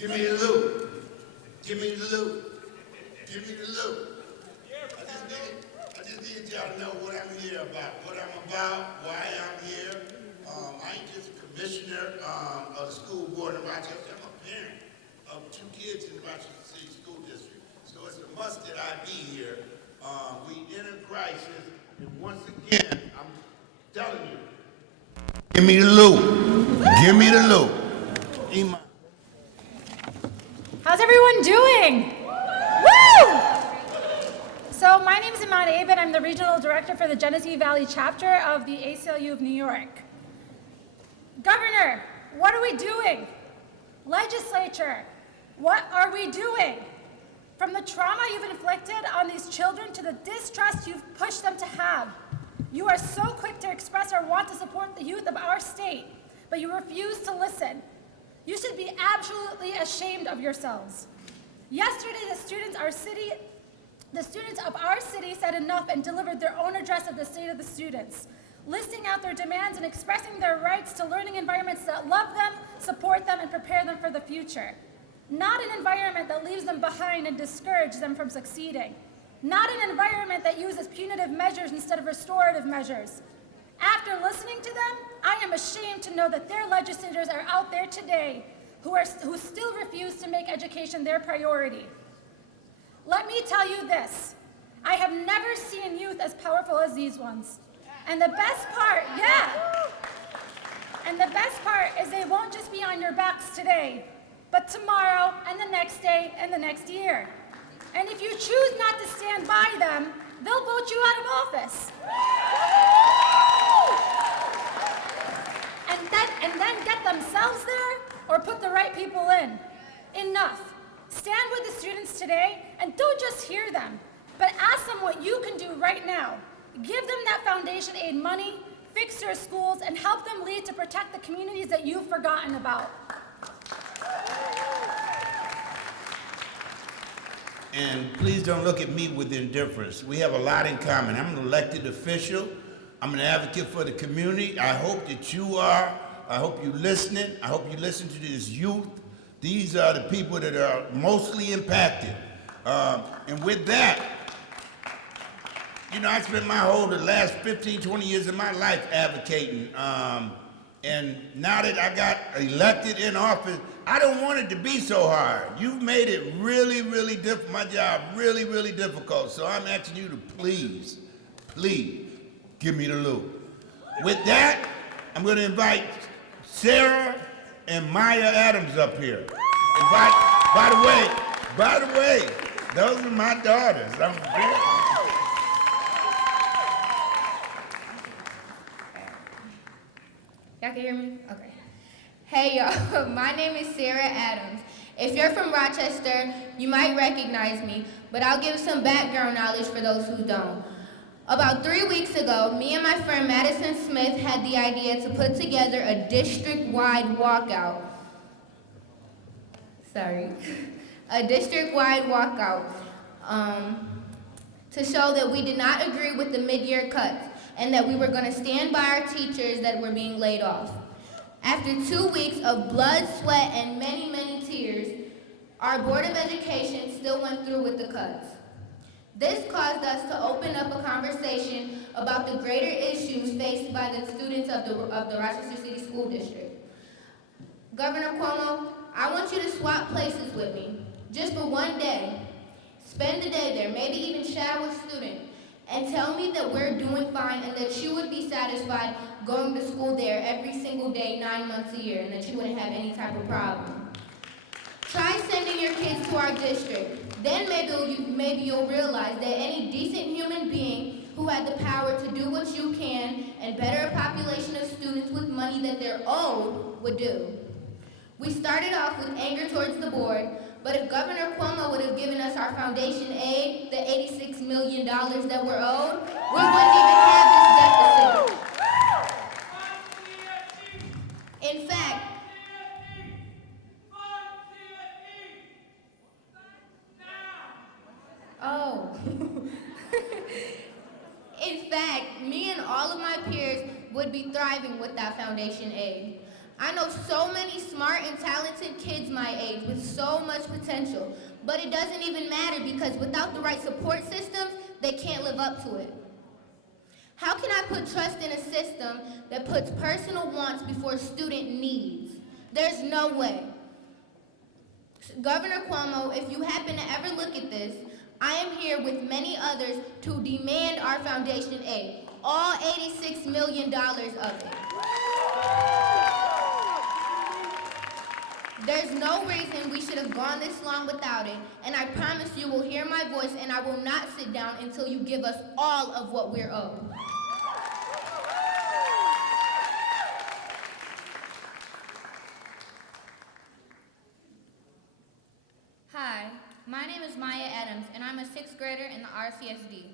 Give me the loot. Give me the loot. Give me the loot. I just need y'all to know what I'm here about. What I'm about, why I'm here. I ain't just a commissioner of the school board in Rochester. I'm a parent of 2 kids in the Rochester City School District. So it's a must that I be here. We in a crisis, and once again, I'm telling you, give me the loot. Give me the loot. How's everyone doing? Woo! So my name is Iman Abed. I'm the regional director for the Genesee Valley chapter of the ACLU of New York. Governor, what are we doing? Legislature, what are we doing? From the trauma you've inflicted on these children to the distrust you've pushed them to have, you are so quick to express our want to support the youth of our state, but you refuse to listen. You should be absolutely ashamed of yourselves. Yesterday, the students of our city said enough and delivered their own address of the state of the students, listing out their demands and expressing their rights to learning environments that love them, support them, and prepare them for the future. Not an environment that leaves them behind and discourages them from succeeding. Not an environment that uses punitive measures instead of restorative measures. After listening to them, I am ashamed to know that their legislators are out there today who still refuse to make education their priority. Let me tell you this, I have never seen youth as powerful as these ones. And the best part, and the best part is they won't just be on your backs today, but tomorrow and the next day and the next year. And if you choose not to stand by them, they'll vote you out of office. And then get themselves there or put the right people in. Enough. Stand with the students today and don't just hear them, but ask them what you can do right now. Give them that foundation aid money, fix their schools, and help them lead to protect the communities that you've forgotten about. And please don't look at me with indifference. We have a lot in common. I'm an elected official. I'm an advocate for the community. I hope that you are. I hope you're listening. I hope you listen to this youth. These are the people that are mostly impacted. And with that, I spent the last 15, 20 years of my life advocating. And now that I got elected in office, I don't want it to be so hard. You've made it really, really difficult, my job really, really difficult. So I'm asking you to please give me the loot. With that, I'm gonna invite Sarah and Maya Adams up here. And by the way, those are my daughters. Y'all can hear me? Okay. Hey y'all, my name is Sarah Adams. If you're from Rochester, you might recognize me, but I'll give some background knowledge for those who don't. About 3 weeks ago, me and my friend Madison Smith had the idea to put together a district-wide walkout. A district-wide walkout to show that we did not agree with the mid-year cuts and that we were going to stand by our teachers that were being laid off. After 2 weeks of blood, sweat, and many, many tears, our Board of Education still went through with the cuts. This caused us to open up a conversation about the greater issues faced by the students of the Rochester City School District. Governor Cuomo, I want you to swap places with me, just for one day. Spend the day there, maybe even chat with students, and tell me that we're doing fine and that you would be satisfied going to school there every single day, 9 months a year, and that you wouldn't have any type of problem. Try sending your kids to our district. Then maybe you'll realize that any decent human being who had the power to do what you can and better a population of students with money that they're owed would do. We started off with anger towards the board, but if Governor Cuomo would have given us our foundation aid, the $86 million that we're owed, we wouldn't even have this deficit. In fact, me and all of my peers would be thriving with that foundation aid. I know so many smart and talented kids my age with so much potential, but it doesn't even matter because without the right support systems, they can't live up to it. How can I put trust in a system that puts personal wants before student needs? There's no way. Governor Cuomo, if you happen to ever look at this, I am here with many others to demand our foundation aid, all $86 million of it. There's no reason we should have gone this long without it, and I promise you will hear my voice and I will not sit down until you give us all of what we're owed. Hi, my name is Maya Adams, and I'm a 6th grader in the RCSD.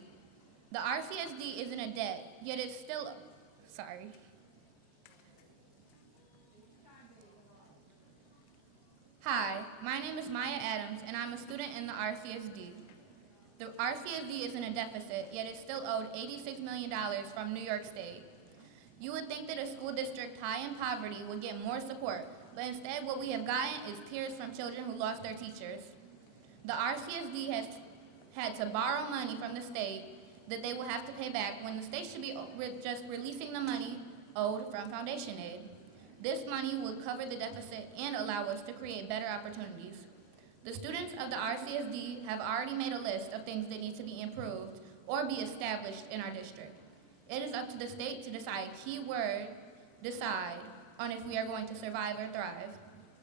The RCSD isn't a debt, yet it's still, Hi, my name is Maya Adams, and I'm a student in the RCSD. The RCSD is in a deficit, yet it's still owed $86 million from New York State. You would think that a school district high in poverty would get more support, but instead what we have gotten is tears from children who lost their teachers. The RCSD has had to borrow money from the state that they will have to pay back when the state should be just releasing the money owed from foundation aid. This money will cover the deficit and allow us to create better opportunities. The students of the RCSD have already made a list of things that need to be improved or be established in our district. It is up to the state to decide, keyword, decide, on if we are going to survive or thrive.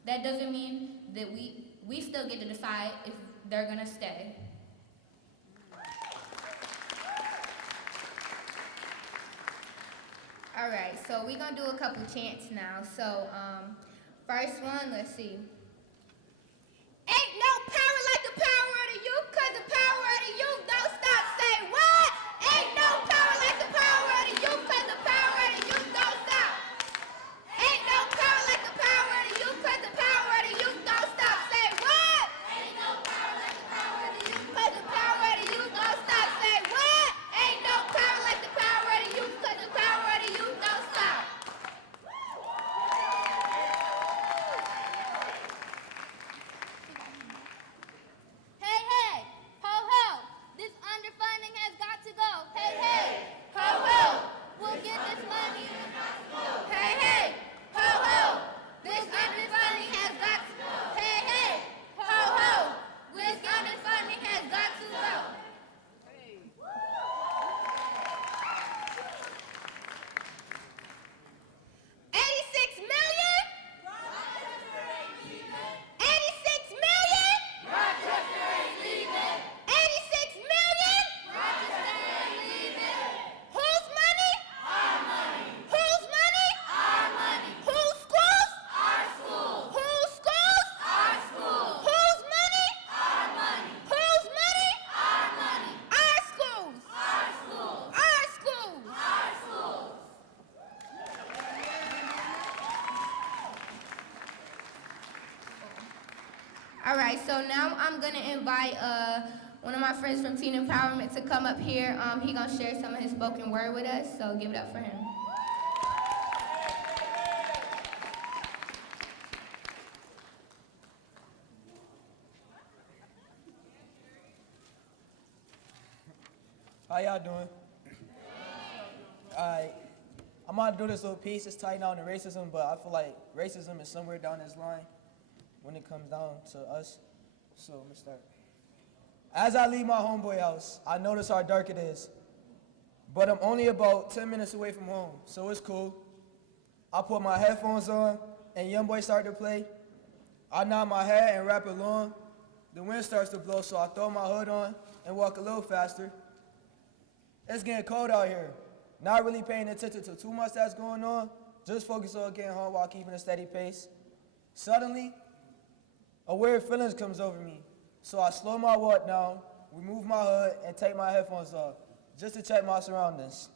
That doesn't mean that we still get to decide if they're gonna stay. All right, so we're gonna do a couple chants now. So, first one, let's see. Ain't no power like the power of the youth, 'cause the power of the youth don't stop. Say what? Ain't no power like the power of the youth, 'cause the power of the youth don't stop. Ain't no power like the power of the youth, 'cause the power of the youth don't stop. Say what? Ain't no power like the power of the youth, 'cause the power of the youth don't stop. Say what? Ain't no power like the power of the youth, 'cause the power of the youth don't stop. Hey, hey, ho, ho, this underfunding has got to go. Hey, hey, ho, ho, we'll get this money. Hey, hey, ho, ho, this underfunding has got to go. Hey, hey, ho, ho, this underfunding has got to go. 86 million? 86 million? 86 million? Whose money? Our money. Whose money? Our money. Whose schools? Our schools. Whose schools? Our schools. Whose money? Our money. Whose money? Our money. Our schools. Our schools. Our schools. Our schools. All right, so now I'm gonna invite one of my friends from Teen Empowerment to come up here. He gonna share some of his spoken word with us, so give it up for him. How y'all doing? Alright, I'm gonna do this little piece. It's tied down to racism, but I feel like racism is somewhere down this line when it comes down to us. So let me start. As I leave my homeboy house, I notice how dark it is, but I'm only about 10 minutes away from home, so it's cool. I put my headphones on, and Youngboy started to play. I nod my head and rap along. The wind starts to blow, so I throw my hood on and walk a little faster. It's getting cold out here. Not really paying attention to too much that's going on, just focus on getting home while keeping a steady pace. Suddenly, a weird feeling comes over me, so I slow my walk down, remove my hood, and take my headphones off, just to check my surroundings.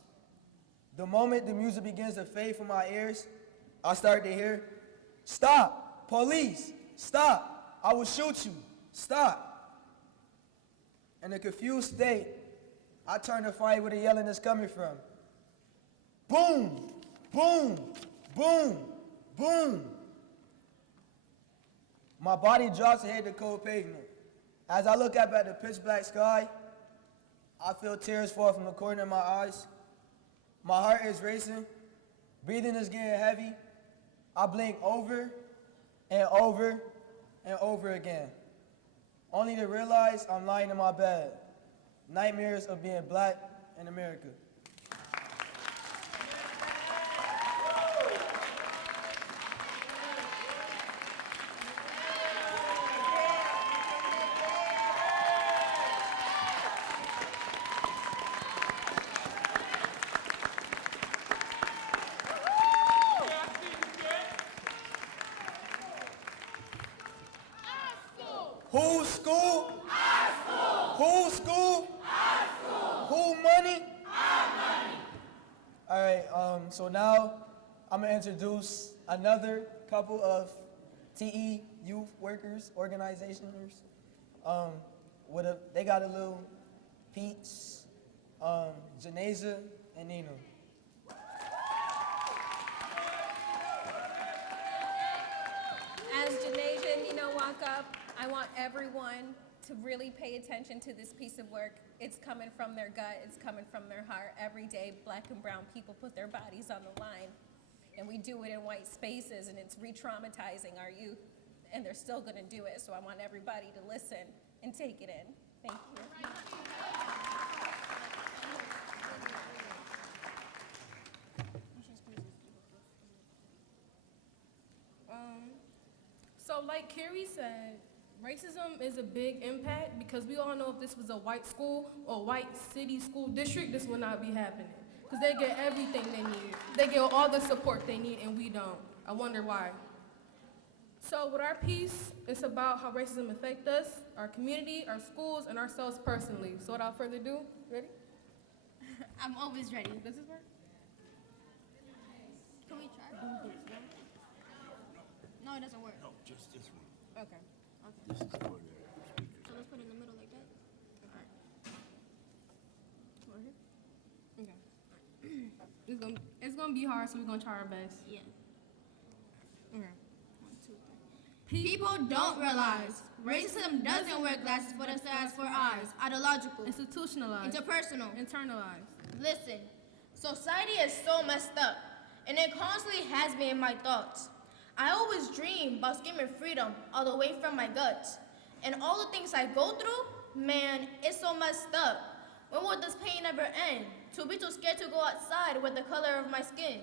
The moment the music begins to fade from my ears, I start to hear, "Stop! Police! Stop! I will shoot you! Stop!" In a confused state, I turn to find where the yelling is coming from. Boom! Boom! Boom! boom. My body drops and hit the cold pavement. As I look up at the pitch black sky, I feel tears fall from the corner of my eyes. My heart is racing. Breathing is getting heavy. I blink over and over and over again, only to realize I'm lying in my bed. Nightmares of being black in America. Whose school? Our school. Whose school? Our school. Who money? Our money. All right, so now I'm gonna introduce another couple of TE youth workers, organizationers. They got a little Pete's, Janasia, and Nina. As Janasia and Nino walk up, I want everyone to really pay attention to this piece of work. It's coming from their gut, it's coming from their heart. Every day, black and brown people put their bodies on the line, and we do it in white spaces, and it's re-traumatizing our youth, and they're still gonna do it, so I want everybody to listen and take it in. Thank you. So like Carrie said, racism is a big impact because we all know if this was a white school or white city school district, this would not be happening. Because they get everything they need. They get all the support they need and we don't. I wonder why. So with our piece, it's about how racism affects us, our community, our schools, and ourselves personally. So without further ado, ready? I'm always ready. Does this work? Can we try? No, it doesn't work. No, just this one. Okay. This is for the speakers. So let's put it in the middle like that. Okay. It's gonna be hard, so we're gonna try our best. Yeah. Okay. 1, 2, 3. People don't realize racism doesn't wear glasses but it stands for eyes. Ideological. Institutionalized. Interpersonal. Internalized. Listen, society is so messed up, and it constantly has me in my thoughts. I always dream about skimming freedom all the way from my guts. And all the things I go through, man, it's so messed up. When will this pain ever end? To be too scared to go outside with the color of my skin.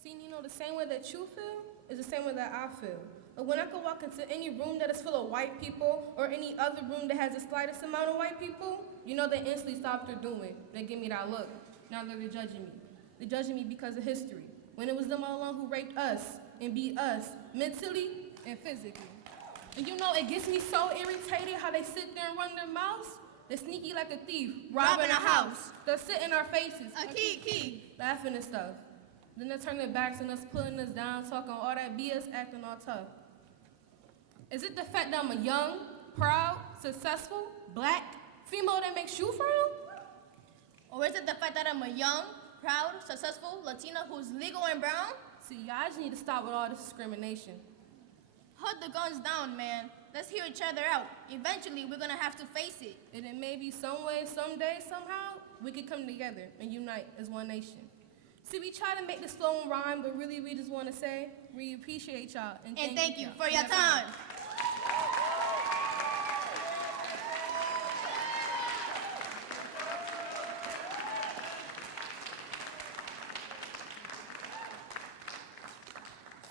See, you know, the same way that you feel is the same way that I feel. But when I could walk into any room that is full of white people or any other room that has the slightest amount of white people, you know they instantly stop what they're doing. They give me that look. Now they're judging me. They're judging me because of history. When it was them all along who raped us and beat us mentally and physically. And you know, it gets me so irritated how they sit there and run their mouths. They're sneaky like a thief, robbing a house. They'll sit in our faces, A key. laughing and stuff. Then they turn their backs on us, pulling us down, talking all that BS, acting all tough. Is it the fact that I'm a young, proud, successful, black female that makes you frown? Or is it the fact that I'm a young, proud, successful Latina who's legal and brown? See, y'all just need to stop with all this discrimination. Put the guns down, man. Let's hear each other out. Eventually, we're gonna have to face it. And then maybe some way, someday, somehow, we could come together and unite as one nation. See, we try to make this flow and rhyme, but really we just want to say we appreciate y'all. And thank you for your time.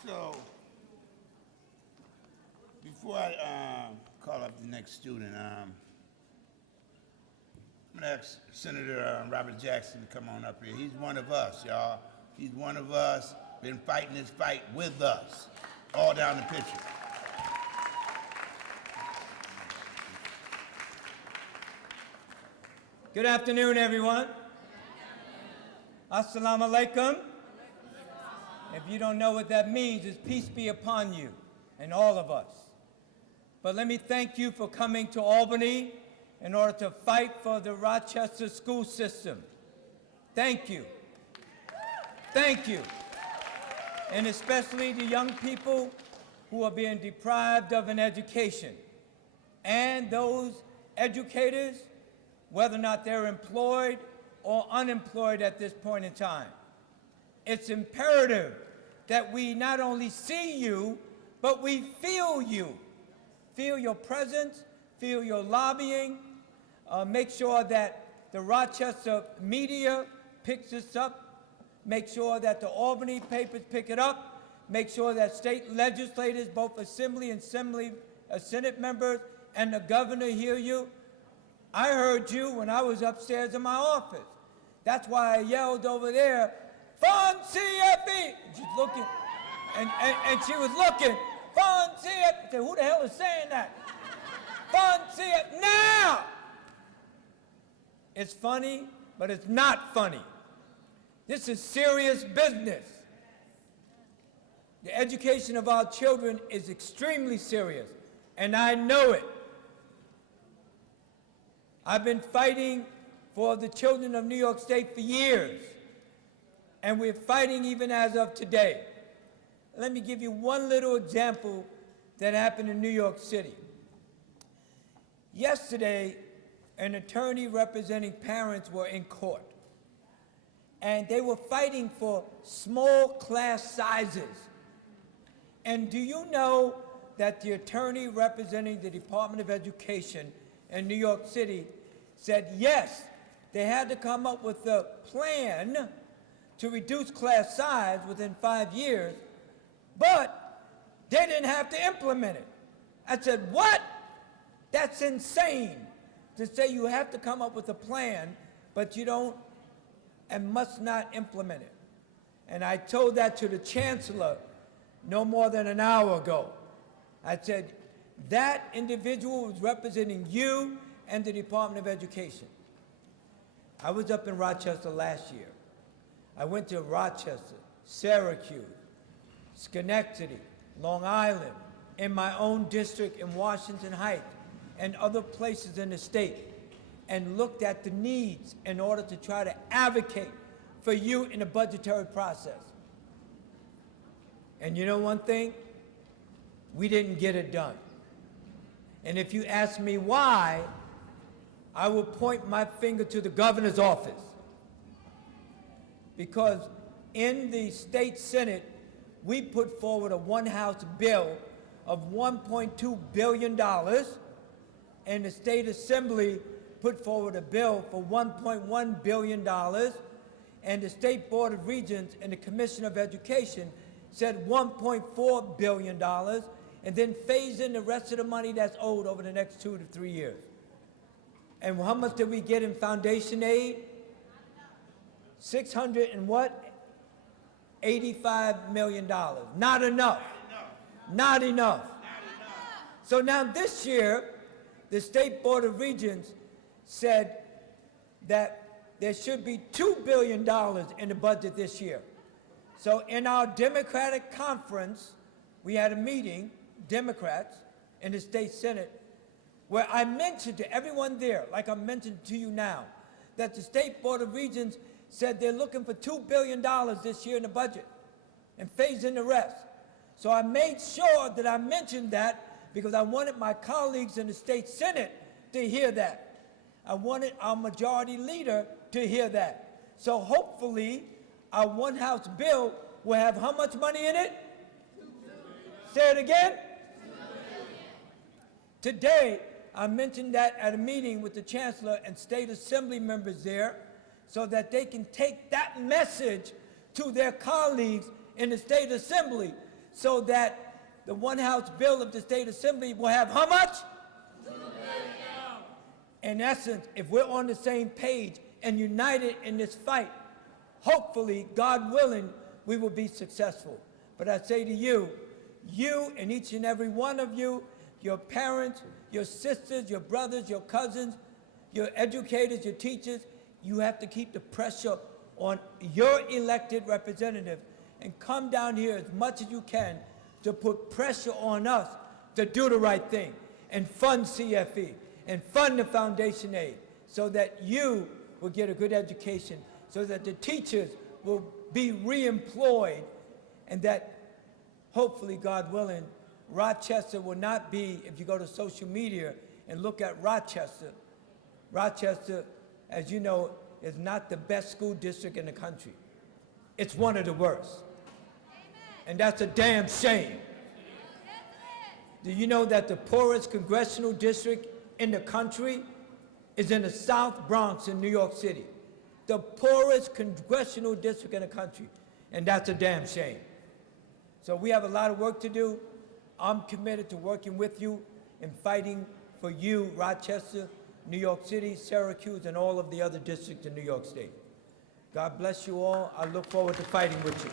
So, before I call up the next student, I'm gonna ask Senator Robert Jackson to come on up here. He's one of us, y'all. He's one of us, been fighting this fight with us, all down the picture. Good afternoon, everyone. Assalamu alaikum. If you don't know what that means, it's peace be upon you and all of us. But let me thank you for coming to Albany in order to fight for the Rochester school system. Thank you. Thank you. and especially the young people who are being deprived of an education, and those educators, whether or not they're employed or unemployed at this point in time. It's imperative that we not only see you, but we feel you. Feel your presence, feel your lobbying, make sure that the Rochester media picks this up, make sure that the Albany papers pick it up, make sure that state legislators, both Assembly and Senate members, and the governor hear you. I heard you when I was upstairs in my office. That's why I yelled over there, Fund CFE! And she's looking, and she was looking, Fund CFE! I said, who the hell is saying that? Fund CFE, now! It's funny, but it's not funny. This is serious business. The education of our children is extremely serious, and I know it. I've been fighting for the children of New York State for years, and we're fighting even as of today. Let me give you one little example that happened in New York City. Yesterday, an attorney representing parents were in court, and they were fighting for small class sizes. And do you know that the attorney representing the Department of Education in New York City said yes, they had to come up with a plan to reduce class size within 5 years, but they didn't have to implement it. I said, what? That's insane to say you have to come up with a plan, but you don't and must not implement it. And I told that to the chancellor no more than an hour ago. I said, that individual was representing you and the Department of Education. I was up in Rochester last year. I went to Rochester, Syracuse, Schenectady, Long Island, in my own district in Washington Heights, and other places in the state, and looked at the needs in order to try to advocate for you in the budgetary process. And you know one thing? We didn't get it done. And if you ask me why, I will point my finger to the governor's office. Because in the state Senate, we put forward a one-house bill of $1.2 billion, and the state assembly put forward a bill for $1.1 billion, and the State Board of Regents and the Commission of Education said $1.4 billion, and then phase in the rest of the money that's owed over the next 2 to 3 years. And how much did we get in foundation aid? 600 and what? $85 million. Not enough. Not enough. So now this year, the State Board of Regents said that there should be $2 billion in the budget this year. So in our Democratic conference, we had a meeting, Democrats, in the state Senate, where I mentioned to everyone there, like I mentioned to you now, that the State Board of Regents said they're looking for $2 billion this year in the budget and phase in the rest. So I made sure that I mentioned that because I wanted my colleagues in the state Senate to hear that. I wanted our majority leader to hear that. So hopefully our one-house bill will have how much money in it? $2 billion. Say it again? $2 billion. Today, I mentioned that at a meeting with the chancellor and state assembly members there so that they can take that message to their colleagues in the state assembly so that the one-house bill of the state assembly will have how much? $2 billion. In essence, if we're on the same page and united in this fight, hopefully, God willing, we will be successful. But I say to you, you and each and every one of you, your parents, your sisters, your brothers, your cousins, your educators, your teachers, you have to keep the pressure on your elected representatives and come down here as much as you can to put pressure on us to do the right thing and fund CFE and fund the foundation aid so that you will get a good education, so that the teachers will be reemployed and that hopefully, God willing, Rochester will not be, if you go to social media and look at Rochester, Rochester, as you know, is not the best school district in the country. It's one of the worst. And that's a damn shame. Do you know that the poorest congressional district in the country is in the South Bronx in New York City? The poorest congressional district in the country. And that's a damn shame. So we have a lot of work to do. I'm committed to working with you and fighting for you, Rochester, New York City, Syracuse, and all of the other districts in New York State. God bless you all. I look forward to fighting with you.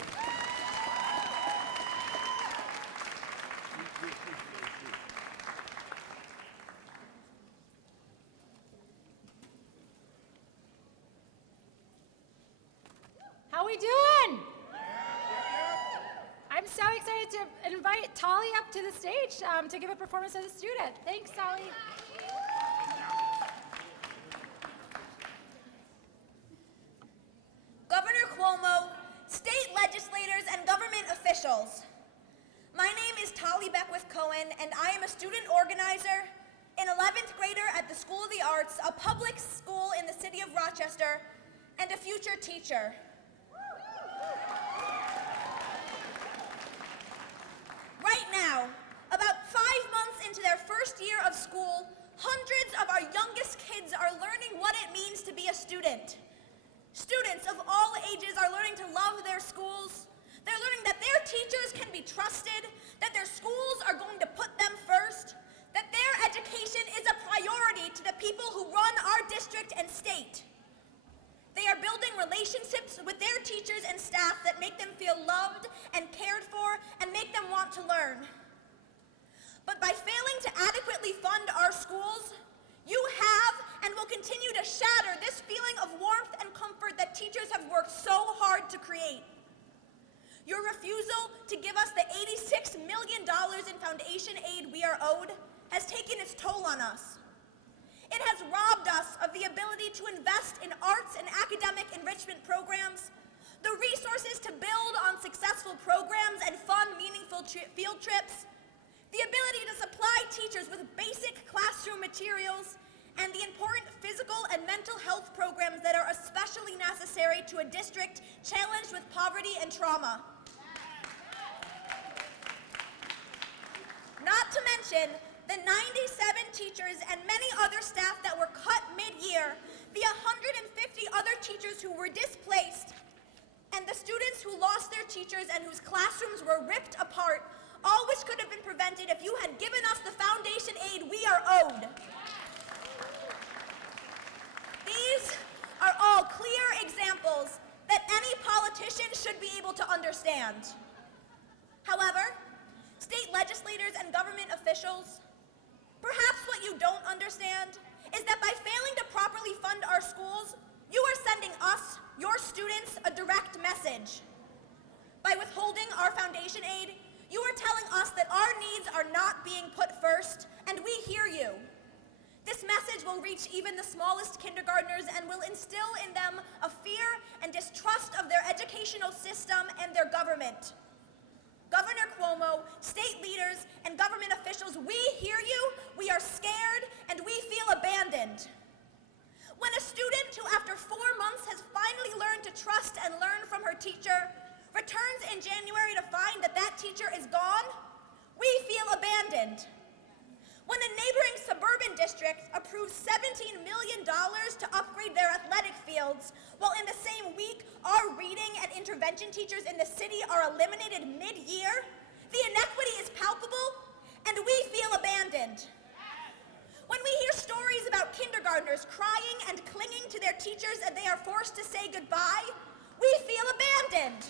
How we doing? I'm so excited to invite Tali up to the stage to give a performance as a student. Thanks, Tali. Governor Cuomo, state legislators, and government officials. My name is Tali Beckwith-Cohen, and I am a student organizer, an 11th grader at the School of the Arts, a public school in the city of Rochester, and a future teacher. Right now, about 5 months into their first year of school, hundreds of our youngest kids are learning what it means to be a student. Students of all ages are learning to love their schools. They're learning that their teachers can be trusted, that their schools are going to put them first, that their education is a priority to the people who run our district and state. They are building relationships with their teachers and staff that make them feel loved and cared for and make them want to learn. But by failing to adequately fund our schools, you have and will continue to shatter this feeling of warmth and comfort that teachers have worked so hard to create. Your refusal to give us the $86 million in foundation aid we are owed has taken its toll on us. It has robbed us of the ability to invest in arts and academic enrichment programs, the resources to build on successful programs and fund meaningful field trips, the ability to supply teachers with basic classroom materials, and the important physical and mental health programs that are especially necessary to a district challenged with poverty and trauma. Not to mention the 97 teachers and many other staff that were cut mid-year, the 150 other teachers who were displaced, and the students who lost their teachers and whose classrooms were ripped apart, all which could have been prevented if you had given us the foundation aid we are owed. These are all clear examples that any politician should be able to understand. However, state legislators and government officials, perhaps what you don't understand is that by failing to properly fund our schools, you are sending us, your students, a direct message. By withholding our foundation aid, you are telling us that our needs are not being put first, and we hear you. This message will reach even the smallest kindergartners and will instill in them a fear and distrust of their educational system and their government. Governor Cuomo, state leaders, and government officials, we hear you, we are scared, and we feel abandoned. When a student who after 4 months has finally learned to trust and learn from her teacher returns in January to find that that teacher is gone, we feel abandoned. When a neighboring suburban district approves $17 million to upgrade their athletic fields, while in the same week our reading and intervention teachers in the city are eliminated mid-year, the inequity is palpable, and we feel abandoned. When we hear stories about kindergartners crying and clinging to their teachers and they are forced to say goodbye, we feel abandoned.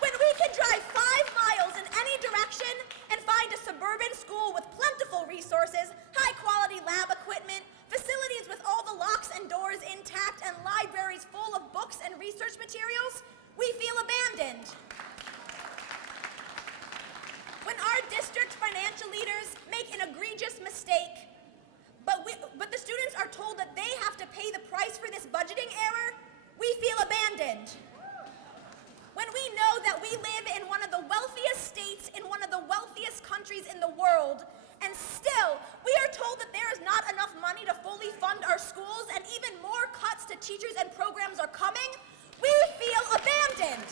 When we can drive 5 miles in any direction and find a suburban school with plentiful resources, high-quality lab equipment, facilities with all the locks and doors intact, and libraries full of books and research materials, we feel abandoned. When our district financial leaders make an egregious mistake, but the students are told that they have to pay the price for this budgeting error, we feel abandoned. When we know countries in the world, and still we are told that there is not enough money to fully fund our schools, and even more cuts to teachers and programs are coming, we feel abandoned.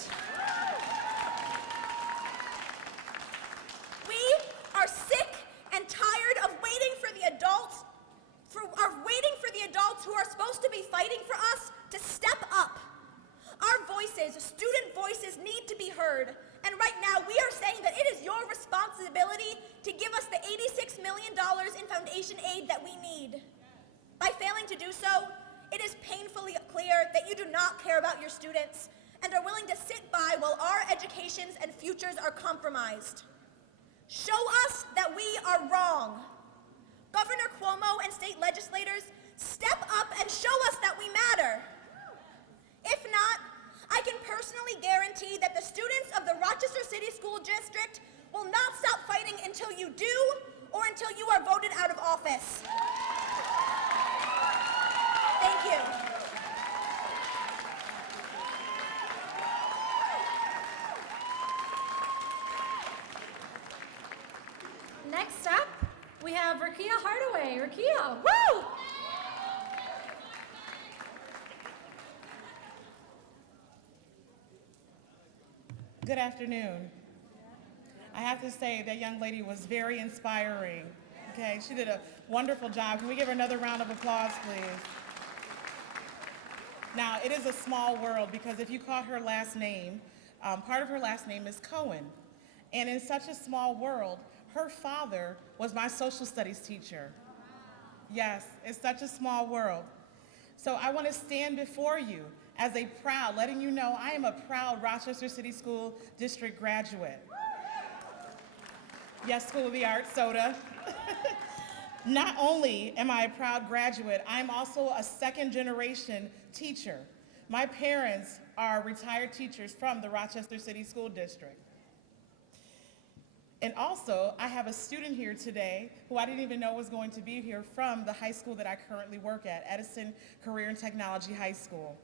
We are sick and tired of waiting for the adults who are supposed to be fighting for us to step up. Our voices, student voices, need to be heard. And right now, we are saying that it is your responsibility to give us the $86 million in foundation aid that we need. By failing to do so, it is painfully clear that you do not care about your students and are willing to sit by while our educations and futures are compromised. Show us that we are wrong. Governor Cuomo and state legislators, step up and show us that we matter. If not, I can personally guarantee that the students of the Rochester City School District will not stop fighting until you do or until you are voted out of office. Thank you. Next up, we have Rakia Hardaway. Rakia, woo! Good afternoon. I have to say that young lady was very inspiring. Okay, she did a wonderful job. Can we give her another round of applause, please? Now, it is a small world because if you caught her last name, part of her last name is Cohen. And in such a small world, her father was my social studies teacher. Yes, it's such a small world. So I want to stand before you as a proud, letting you know I am a proud Rochester City School District graduate. Yes, School of the Arts, soda. Not only am I a proud graduate, I'm also a second-generation teacher. My parents are retired teachers from the Rochester City School District. And also, I have a student here today who I didn't even know was going to be here from the high school that I currently work at, Edison Career and Technology High School.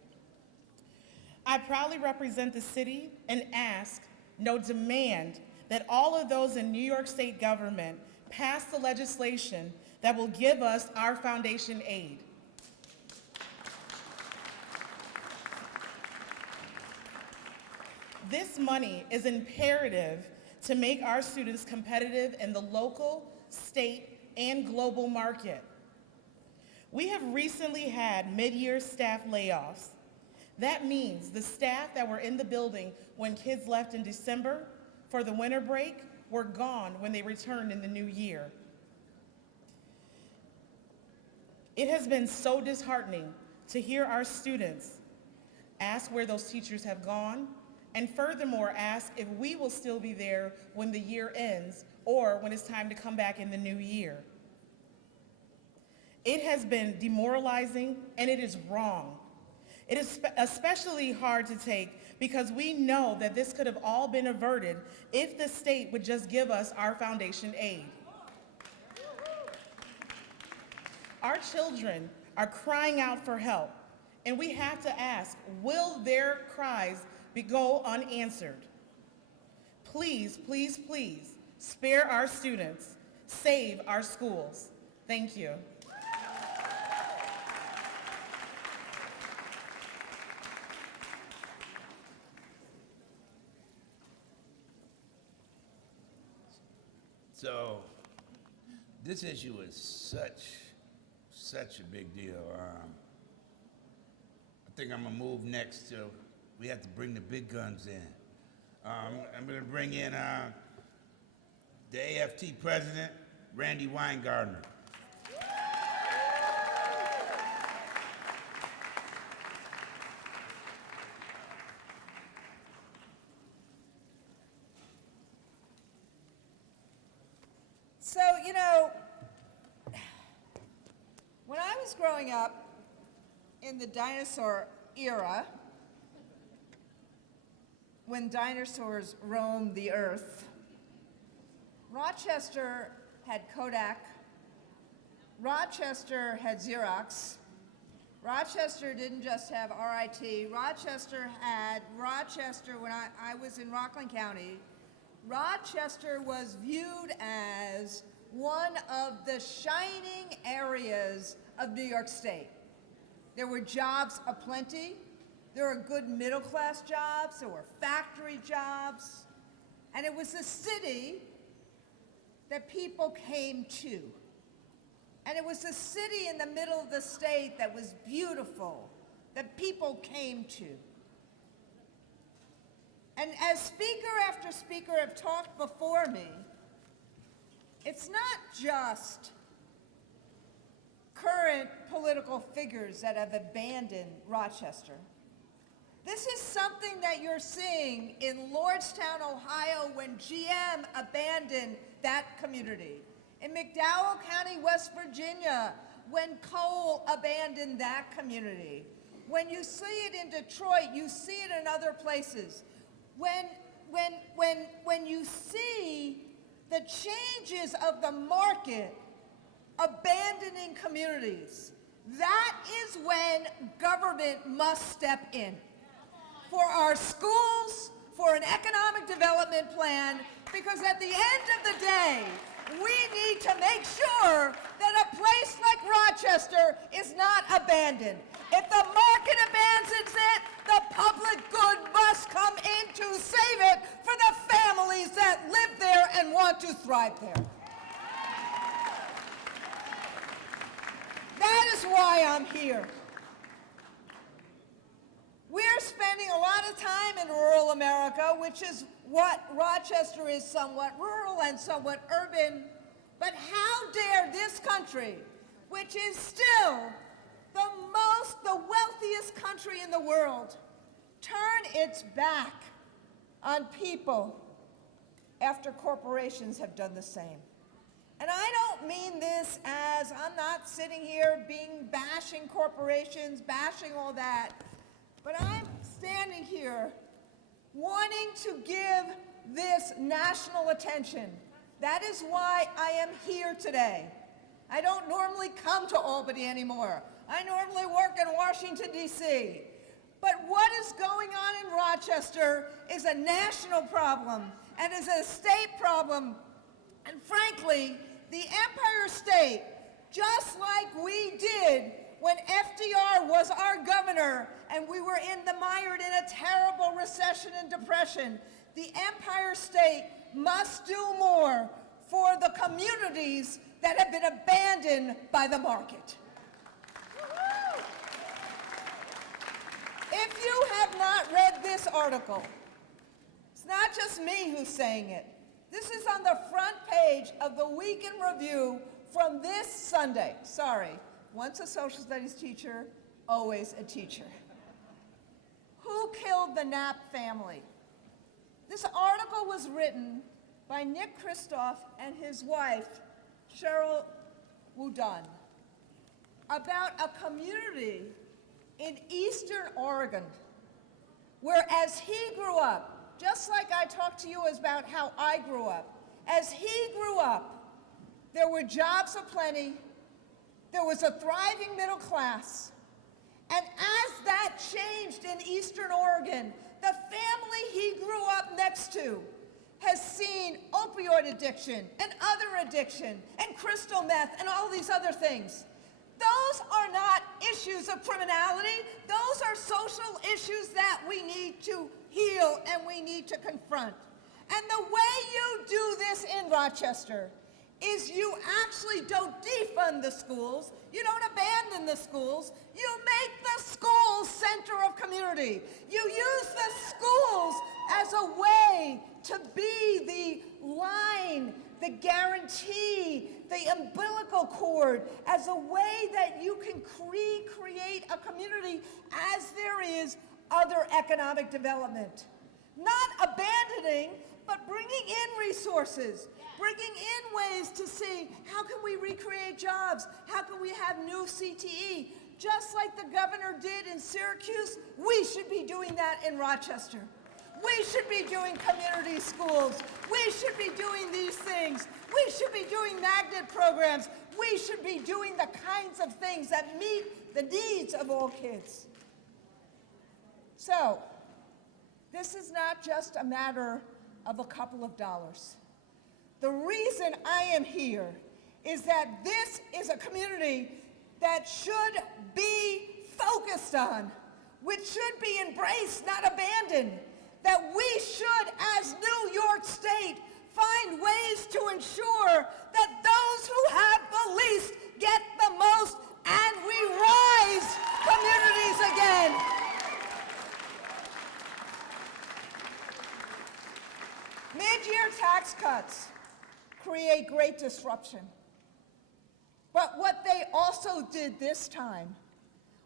I proudly represent the city and ask, no, demand that all of those in New York State government pass the legislation that will give us our foundation aid. This money is imperative to make our students competitive in the local, state, and global market. We have recently had mid-year staff layoffs. That means the staff that were in the building when kids left in December for the winter break were gone when they returned in the new year. It has been so disheartening to hear our students ask where those teachers have gone, and furthermore ask if we will still be there when the year ends or when it's time to come back in the new year. It has been demoralizing and it is wrong. It is especially hard to take because we know that this could have all been averted if the state would just give us our foundation aid. Our children are crying out for help, and we have to ask, will their cries go unanswered? Please, please, please, spare our students, save our schools. Thank you. So, this issue is such a big deal. I think I'm gonna move next to, we have to bring the big guns in. I'm gonna bring in the AFT president, Randy Weingartner. So, you know, when I was growing up in the dinosaur era, when dinosaurs roamed the earth, Rochester had Kodak, Rochester had Xerox, Rochester didn't just have RIT, Rochester, when I was in Rockland County, Rochester was viewed as one of the shining areas of New York State. There were jobs aplenty. There were good middle-class jobs. There were factory jobs. And it was a city that people came to. And it was a city in the middle of the state that was beautiful, that people came to. And as speaker after speaker have talked before me, it's not just current political figures that have abandoned Rochester. This is something that you're seeing in Lordstown, Ohio, when GM abandoned that community. In McDowell County, West Virginia, when coal abandoned that community. When you see it in Detroit, you see it in other places. When you see the changes of the market abandoning communities, that is when government must step in. For our schools, for an economic development plan, because at the end of the day, we need to make sure that a place like Rochester is not abandoned. If the market abandons it, the public good must come in to save it for the families that live there and want to thrive there. That is why I'm here. We're spending a lot of time in rural America, which is what Rochester is, somewhat rural and somewhat urban. But how dare this country, which is still the wealthiest country in the world, turn its back on people after corporations have done the same. And I don't mean this as I'm not sitting here bashing corporations, bashing all that, but I'm standing here wanting to give this national attention. That is why I am here today. I don't normally come to Albany anymore. I normally work in Washington, D.C. But what is going on in Rochester is a national problem and is a state problem. And frankly, the Empire State, just like we did when FDR was our governor and we were mired in a terrible recession and depression, the Empire State must do more for the communities that have been abandoned by the market. If you have not read this article, it's not just me who's saying it. This is on the front page of the Week in Review from this Sunday. Sorry, once a social studies teacher, always a teacher. Who killed the Knapp family? This article was written by Nick Kristoff and his wife, Cheryl Wudun, about a community in Eastern Oregon, where as he grew up, just like I talked to you about how I grew up, as he grew up, there were jobs aplenty, there was a thriving middle class, and as that changed in Eastern Oregon, the family he grew up next to has seen opioid addiction and other addiction and crystal meth and all these other things. Those are not issues of criminality. Those are social issues that we need to heal and we need to confront. And the way you do this in Rochester is you actually don't defund the schools, you don't abandon the schools, you make the schools center of community. You use the schools as a way to be the line, the guarantee, the umbilical cord, as a way that you can recreate a community as there is other economic development. Not abandoning, but bringing in resources, bringing in ways to see how can we recreate jobs, how can we have new CTE. Just like the governor did in Syracuse, we should be doing that in Rochester. We should be doing community schools. We should be doing these things. We should be doing magnet programs. We should be doing the kinds of things that meet the needs of all kids. So, this is not just a matter of a couple of dollars. The reason I am here is that this is a community that should be focused on, which should be embraced, not abandoned, that we should, as New York State, find ways to ensure that those who have the least get the most, and we rise communities again. Mid-year tax cuts create great disruption. But what they also did this time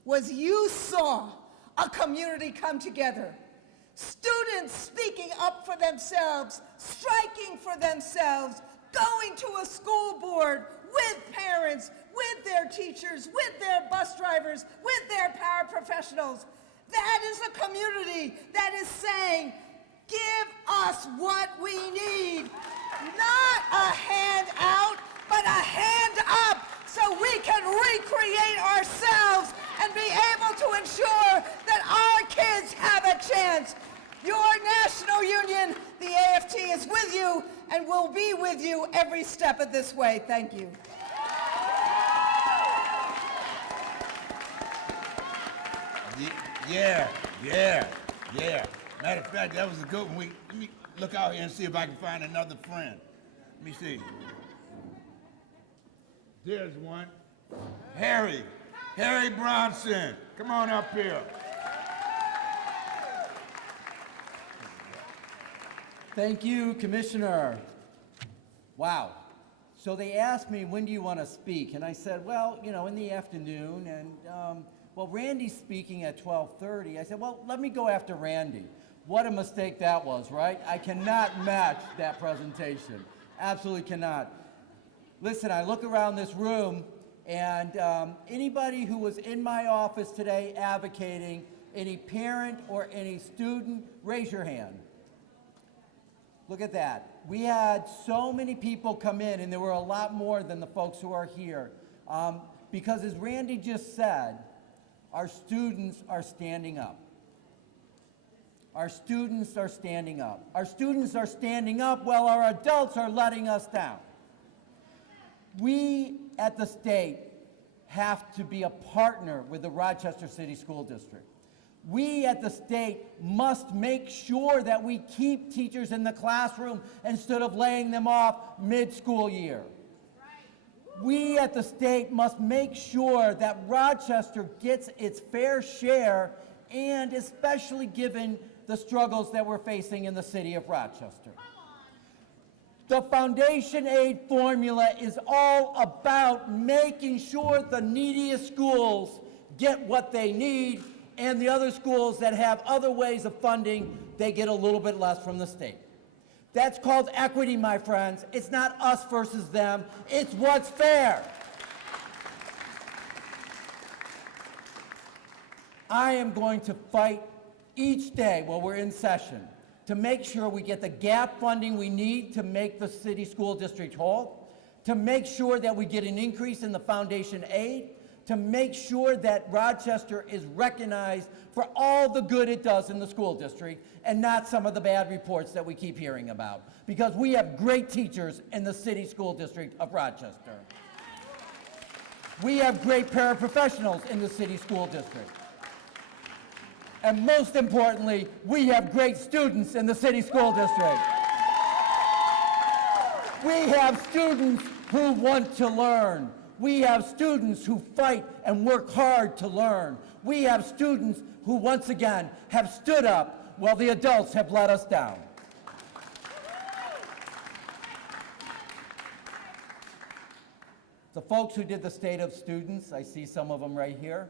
was you saw a community come together. Students speaking up for themselves, striking for themselves, going to a school board with parents, with their teachers, with their bus drivers, with their paraprofessionals. That is a community that is saying, give us what we need. Not a hand out, but a hand up so we can recreate ourselves and be able to ensure that our kids have a chance. Your national union, the AFT, is with you and will be with you every step of this way. Thank you. Yeah. Matter of fact, that was a good one. Let me look out here and see if I can find another friend. Let me see. There's one. Harry Bronson. Come on up here. Thank you, Commissioner. Wow. So they asked me, when do you want to speak? And I said, well, in the afternoon. And, Randy's speaking at 12:30. I said, well, let me go after Randy. What a mistake that was, right? I cannot match that presentation. Absolutely cannot. Listen, I look around this room, and anybody who was in my office today advocating, any parent or any student, raise your hand. Look at that. We had so many people come in, and there were a lot more than the folks who are here. Because as Randy just said, our students are standing up. Our students are standing up. Our students are standing up while our adults are letting us down. We at the state have to be a partner with the Rochester City School District. We at the state must make sure that we keep teachers in the classroom instead of laying them off mid-school year. We at the state must make sure that Rochester gets its fair share, and especially given the struggles that we're facing in the city of Rochester. The foundation aid formula is all about making sure the neediest schools get what they need, and the other schools that have other ways of funding, they get a little bit less from the state. That's called equity, my friends. It's not us versus them. It's what's fair. I am going to fight each day while we're in session to make sure we get the gap funding we need to make the city school district whole, to make sure that we get an increase in the foundation aid, to make sure that Rochester is recognized for all the good it does in the school district and not some of the bad reports that we keep hearing about. Because we have great teachers in the city school district of Rochester. We have great paraprofessionals in the city school district. And most importantly, we have great students in the city school district. We have students who want to learn. We have students who fight and work hard to learn. We have students who, once again, have stood up while the adults have let us down. The folks who did the State of Students, I see some of them right here.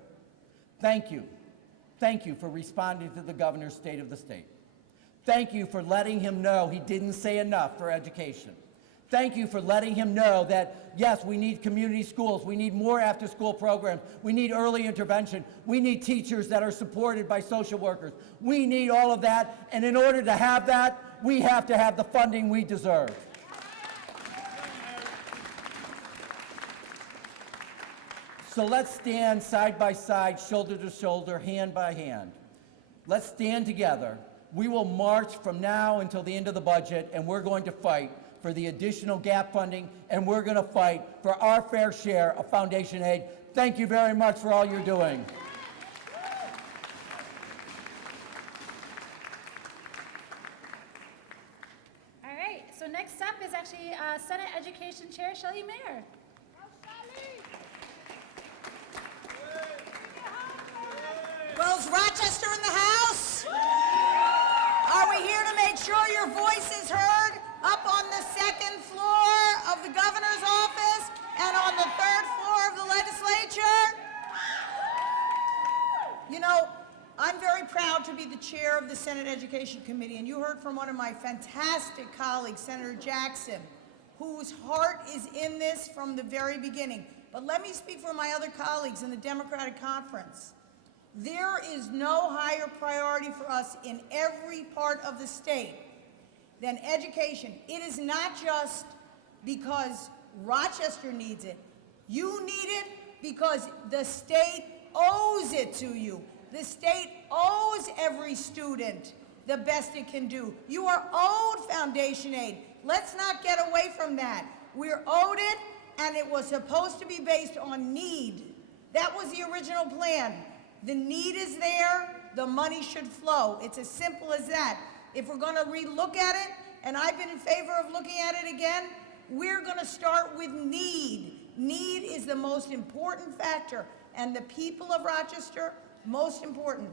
Thank you. Thank you for responding to the governor's State of the State. Thank you for letting him know he didn't say enough for education. Thank you for letting him know that, yes, we need community schools, we need more after-school programs, we need early intervention, we need teachers that are supported by social workers. We need all of that, and in order to have that, we have to have the funding we deserve. So let's stand side by side, shoulder to shoulder, hand by hand. Let's stand together We will march from now until the end of the budget, and we're going to fight for the additional gap funding, and we're going to fight for our fair share of foundation aid. Thank you very much for all you're doing. All right, so next up is actually Senate Education Chair Shelley Mayer. Well, is Rochester in the house? Are we here to make sure your voice is heard up on the second floor of the governor's office and on the third floor of the legislature? You know, I'm very proud to be the chair of the Senate Education Committee, and you heard from one of my fantastic colleagues, Senator Jackson, whose heart is in this from the very beginning. But let me speak for my other colleagues in the Democratic Conference. There is no higher priority for us in every part of the state than education. It is not just because Rochester needs it. You need it because the state owes it to you. The state owes every student the best it can do. You are owed foundation aid. Let's not get away from that. We're owed it, and it was supposed to be based on need. That was the original plan. The need is there, the money should flow. It's as simple as that. If we're gonna re-look at it, and I've been in favor of looking at it again, we're gonna start with need. Need is the most important factor, and the people of Rochester, most important.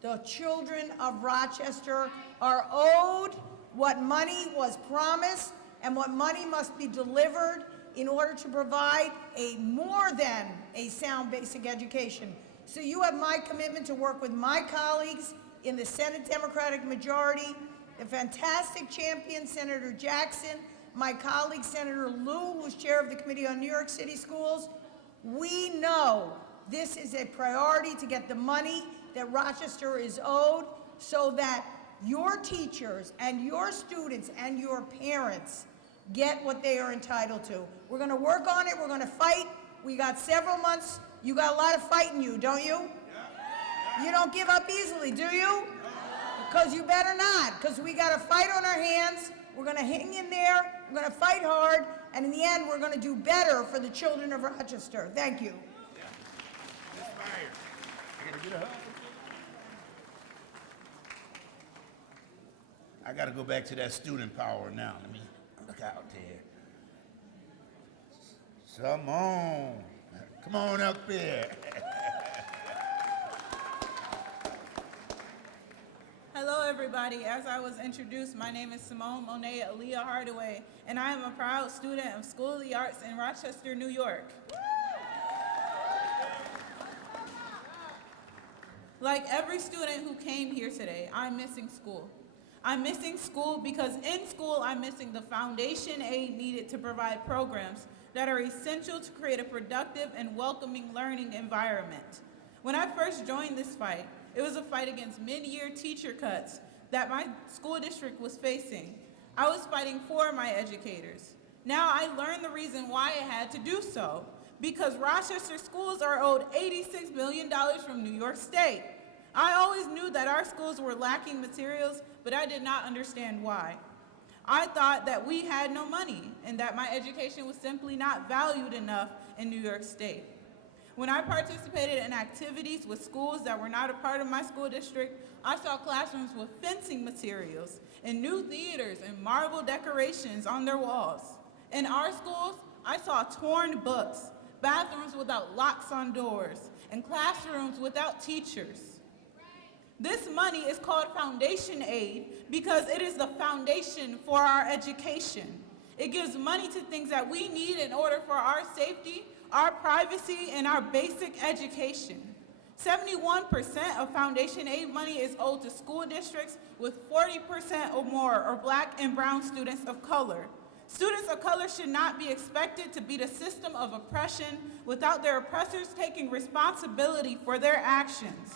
The children of Rochester are owed what money was promised and what money must be delivered in order to provide a more than a sound basic education. So you have my commitment to work with my colleagues in the Senate Democratic majority, the fantastic champion, Senator Jackson, my colleague, Senator Liu, who's chair of the Committee on New York City Schools. We know this is a priority to get the money that Rochester is owed so that your teachers and your students and your parents get what they are entitled to. We're gonna work on it, we're gonna fight. We got several months. You got a lot of fight in you, don't you? You don't give up easily, do you? Because you better not, because we got a fight on our hands. We're going to hang in there, we're going to fight hard, and in the end, we're going to do better for the children of Rochester. Thank you. I got to go back to that student power now. Let me look out there. Come on up here. Hello, everybody. As I was introduced, my name is Simone Monet Aaliyah Hardaway, and I am a proud student of School of the Arts in Rochester, New York. Like every student who came here today, I'm missing school. I'm missing school because in school, I'm missing the foundation aid needed to provide programs that are essential to create a productive and welcoming learning environment. When I first joined this fight, it was a fight against mid-year teacher cuts that my school district was facing. I was fighting for my educators. Now I learned the reason why I had to do so, because Rochester schools are owed $86 million from New York State. I always knew that our schools were lacking materials, but I did not understand why. I thought that we had no money and that my education was simply not valued enough in New York State. When I participated in activities with schools that were not a part of my school district, I saw classrooms with fencing materials and new theaters and marble decorations on their walls. In our schools, I saw torn books, bathrooms without locks on doors, and classrooms without teachers. This money is called foundation aid because it is the foundation for our education. It gives money to things that we need in order for our safety, our privacy, and our basic education. 71% of foundation aid money is owed to school districts with 40% or more are Black and brown students of color. Students of color should not be expected to beat a system of oppression without their oppressors taking responsibility for their actions.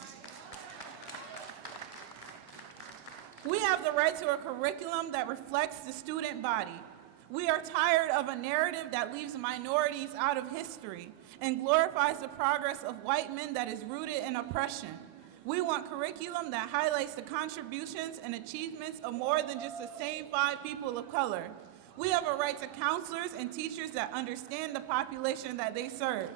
We have the right to a curriculum that reflects the student body. We are tired of a narrative that leaves minorities out of history and glorifies the progress of white men that is rooted in oppression. We want curriculum that highlights the contributions and achievements of more than just the same 5 people of color. We have a right to counselors and teachers that understand the population that they serve.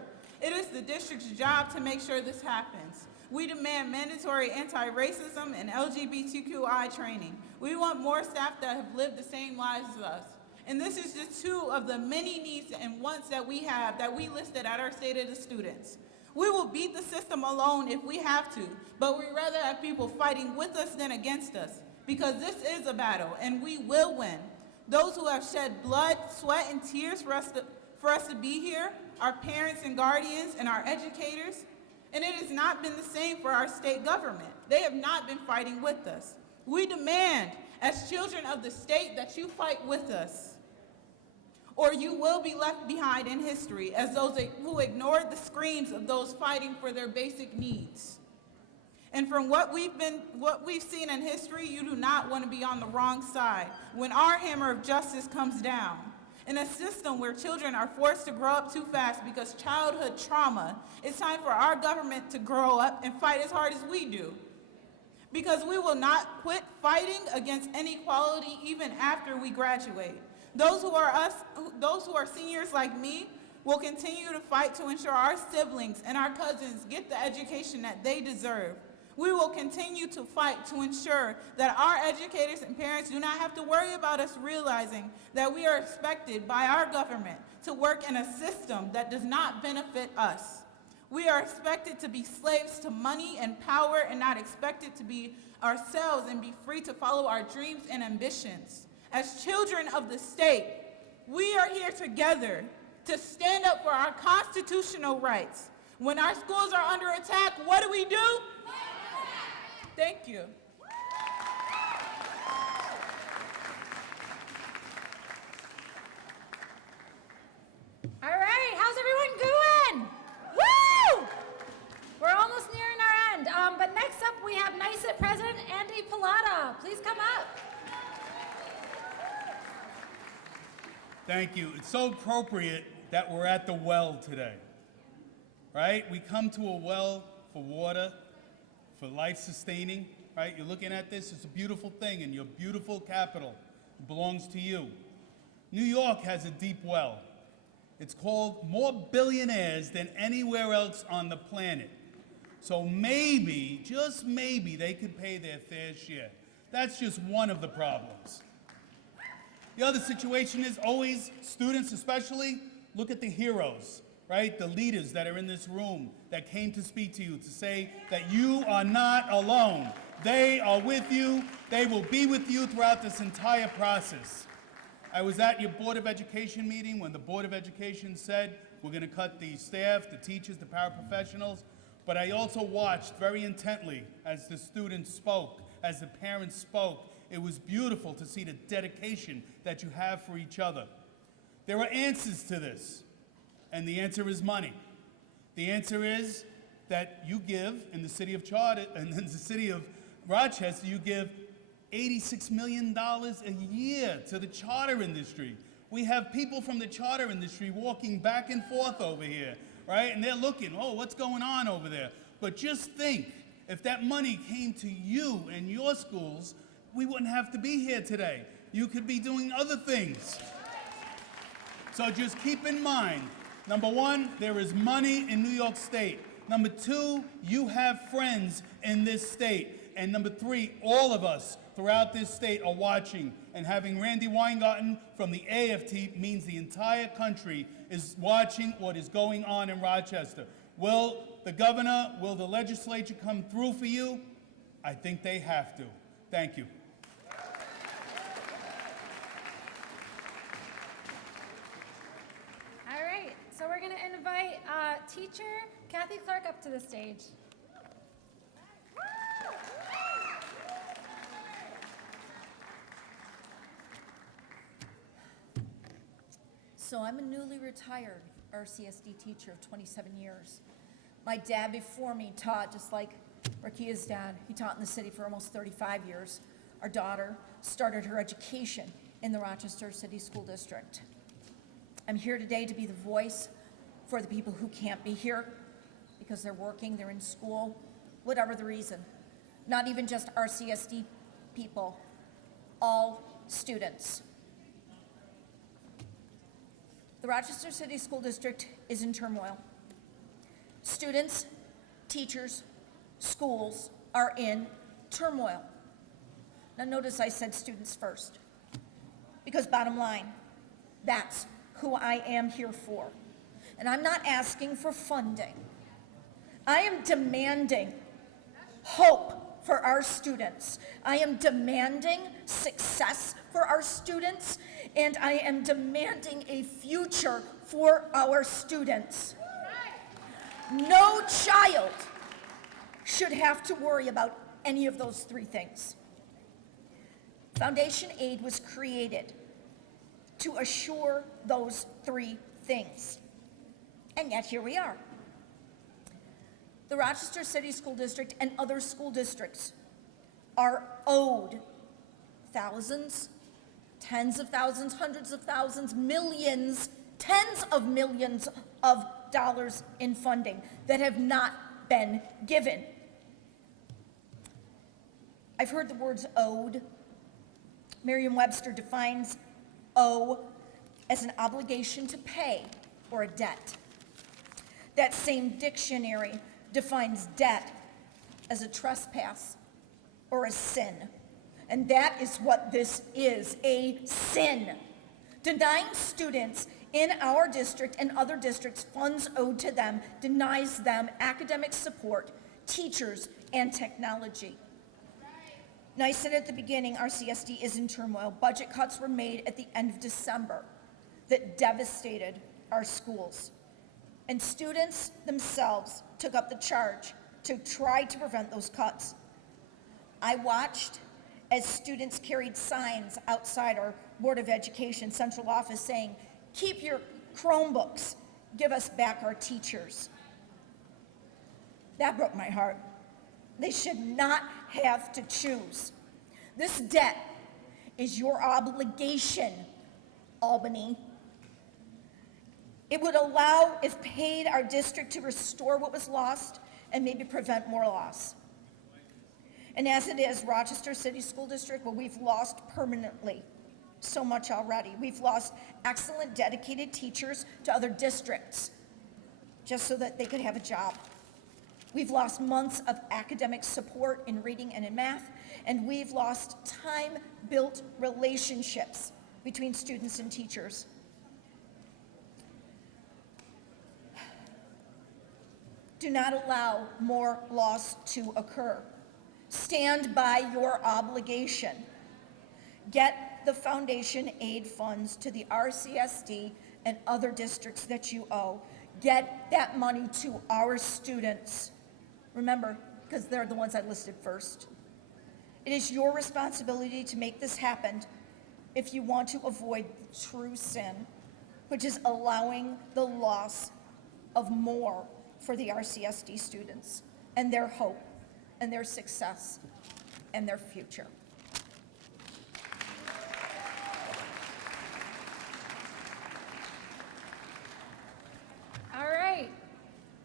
It is the district's job to make sure this happens. We demand mandatory anti-racism and LGBTQI training. We want more staff that have lived the same lives as us. And this is just 2 of the many needs and wants that we have that we listed at our State of the Students. We will beat the system alone if we have to, but we'd rather have people fighting with us than against us, because this is a battle and we will win. Those who have shed blood, sweat, and tears for us to be here, our parents and guardians and our educators, and it has not been the same for our state government. They have not been fighting with us. We demand, as children of the state, that you fight with us, or you will be left behind in history as those who ignored the screams of those fighting for their basic needs. And from what we've seen in history, you do not want to be on the wrong side when our hammer of justice comes down. In a system where children are forced to grow up too fast because childhood trauma, it's time for our government to grow up and fight as hard as we do. Because we will not quit fighting against inequality even after we graduate. Those who are seniors like me will continue to fight to ensure our siblings and our cousins get the education that they deserve. We will continue to fight to ensure that our educators and parents do not have to worry about us realizing that we are expected by our government to work in a system that does not benefit us. We are expected to be slaves to money and power and not expected to be ourselves and be free to follow our dreams and ambitions. As children of the state, we are here together to stand up for our constitutional rights. When our schools are under attack, what do? Thank you. All right, how's everyone going? Woo! We're almost nearing our end. But next up, we have NYSUT President Andy Pilata. Please come up. Thank you. It's so appropriate that we're at the well today, right? We come to a well for water, for life sustaining, right? You're looking at this, it's a beautiful thing, and your beautiful capital belongs to you. New York has a deep well. It's called more billionaires than anywhere else on the planet. So maybe, just maybe, they could pay their fair share. That's just one of the problems. The other situation is always, students especially, look at the heroes, right? The leaders that are in this room that came to speak to you, to say that you are not alone. They are with you. They will be with you throughout this entire process. I was at your Board of Education meeting when the Board of Education said we're going to cut the staff, the teachers, the paraprofessionals, but I also watched very intently as the students spoke, as the parents spoke. It was beautiful to see the dedication that you have for each other. There are answers to this, and the answer is money. The answer is that you give in the city of Rochester, you give $86 million a year to the charter industry. We have people from the charter industry walking back and forth over here, right? And they're looking, oh, what's going on over there? But just think, if that money came to you and your schools, we wouldn't have to be here today. You could be doing other things. So just keep in mind, number one, there is money in New York State. Number two, you have friends in this state. And number three, all of us throughout this state are watching. And having Randy Weingarten from the AFT means the entire country is watching what is going on in Rochester. Will the governor, will the legislature come through for you? I think they have to. Thank you. All right, so we're going to invite teacher Kathy Clark up to the stage. So I'm a newly retired RCSD teacher of 27 years. My dad before me taught, just like Rakia's dad. He taught in the city for almost 35 years. Our daughter started her education in the Rochester City School District. I'm here today to be the voice for the people who can't be here because they're working, they're in school, whatever the reason. Not even just RCSD people, all students. The Rochester City School District is in turmoil. Students, teachers, schools are in turmoil. Now notice I said students first, because bottom line, that's who I am here for. And I'm not asking for funding. I am demanding hope for our students. I am demanding success for our students, and I am demanding a future for our students. No child should have to worry about any of those three things. Foundation aid was created to assure those three things. And yet here we are. The Rochester City School District and other school districts are owed thousands, tens of thousands, hundreds of thousands, millions, tens of millions of dollars in funding that have not been given. I've heard the words owed. Merriam-Webster defines owe as an obligation to pay or a debt. That same dictionary defines debt as a trespass or a sin. And that is what this is, a sin. Denying students in our district and other districts funds owed to them denies them academic support, teachers, and technology. Now, I said at the beginning, RCSD is in turmoil. Budget cuts were made at the end of December that devastated our schools. And students themselves took up the charge to try to prevent those cuts. I watched as students carried signs outside our Board of Education central office saying, "Keep your Chromebooks, give us back our teachers." That broke my heart. They should not have to choose. This debt is your obligation, Albany. It would allow, if paid, our district to restore what was lost and maybe prevent more loss. And as it is, Rochester City School District, well, we've lost permanently so much already. We've lost excellent, dedicated teachers to other districts just so that they could have a job. We've lost months of academic support in reading and in math, and we've lost time-built relationships between students and teachers. Do not allow more loss to occur. Stand by your obligation. Get the foundation aid funds to the RCSD and other districts that you owe. Get that money to our students. Remember, because they're the ones I listed first. It is your responsibility to make this happen if you want to avoid true sin, which is allowing the loss of more for the RCSD students and their hope and their success and their future. All right.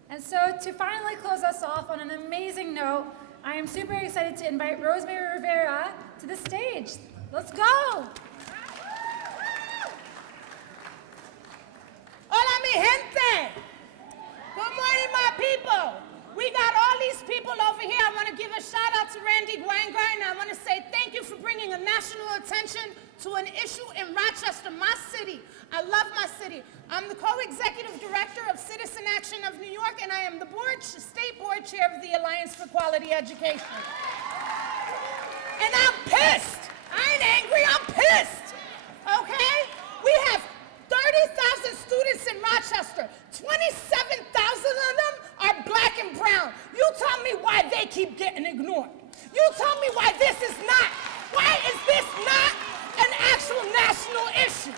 And so to finally close us off on an amazing note, I am super excited to invite Rosemary Rivera to the stage. Let's go. Hola, mi gente. Good morning, my people. We got all these people over here. I want to give a shout out to Randy Weingarten. I want to say thank you for bringing a national attention to an issue in Rochester, my city. I love my city. I'm the co-executive director of Citizen Action of New York, and I am the state board chair of the Alliance for Quality Education. And I'm pissed. I ain't angry, I'm pissed. Okay? We have 30,000 students in Rochester. 27,000 of them are black and brown. You tell me why they keep getting ignored. You tell me why this is not an actual national issue.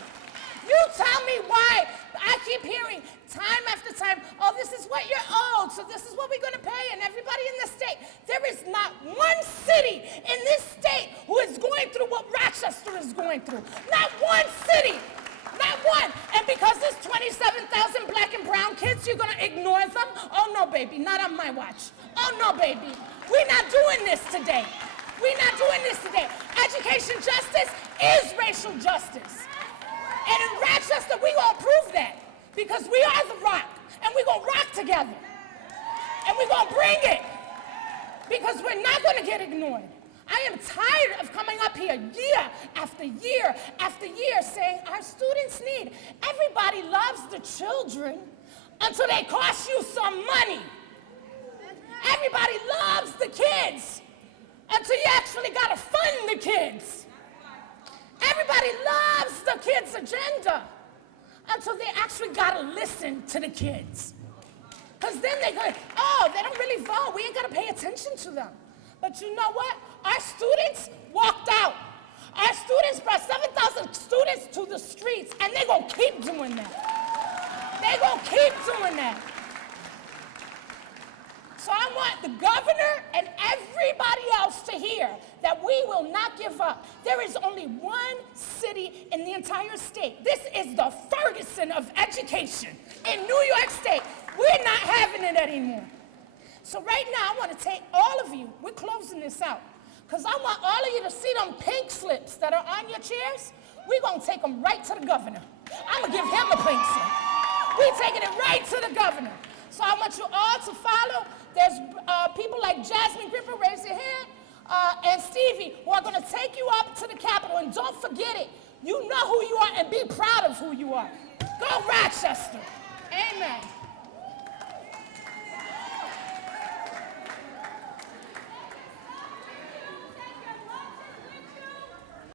You tell me why I keep hearing time after time, oh, this is what you're owed, so this is what we're going to pay, and everybody in the state. There is not one city in this state who is going through what Rochester is going through. Not one city. Not one. And because there's 27,000 black and brown kids, you're going to ignore them? Oh, no, baby, not on my watch. Oh no, baby. We're not doing this today. We're not doing this today. Education justice is racial justice. And in Rochester, we gonna prove that because we are the rock, and we gonna rock together. And we gonna bring it because we're not gonna get ignored. I am tired of coming up here year after year after year saying our students need. Everybody loves the children until they cost you some money. Everybody loves the kids until you actually gotta fund the kids. Everybody loves the kids' agenda until they actually gotta listen to the kids. Because then they go, oh, they don't really vote. We ain't gotta pay attention to them. But you know what? Our students walked out. Our students brought 7,000 students to the streets, and they're gonna keep doing that. They're gonna keep doing that. So I want the governor and everybody else to hear that we will not give up. There is only one city in the entire state. This is the Ferguson of education in New York State. We're not having it anymore. So right now, I want to take all of you, we're closing this out, because I want all of you to see them pink slips that are on your chairs. We're going to take them right to the governor. I'm going to give him a pink slip. We're taking it right to the governor. So I want you all to follow. There's people like Jasmine Gripper, raise your hand, and Stevie, who are going to take you up to the Capitol. And don't forget it. You know who you are and be proud of who you are. Go Rochester.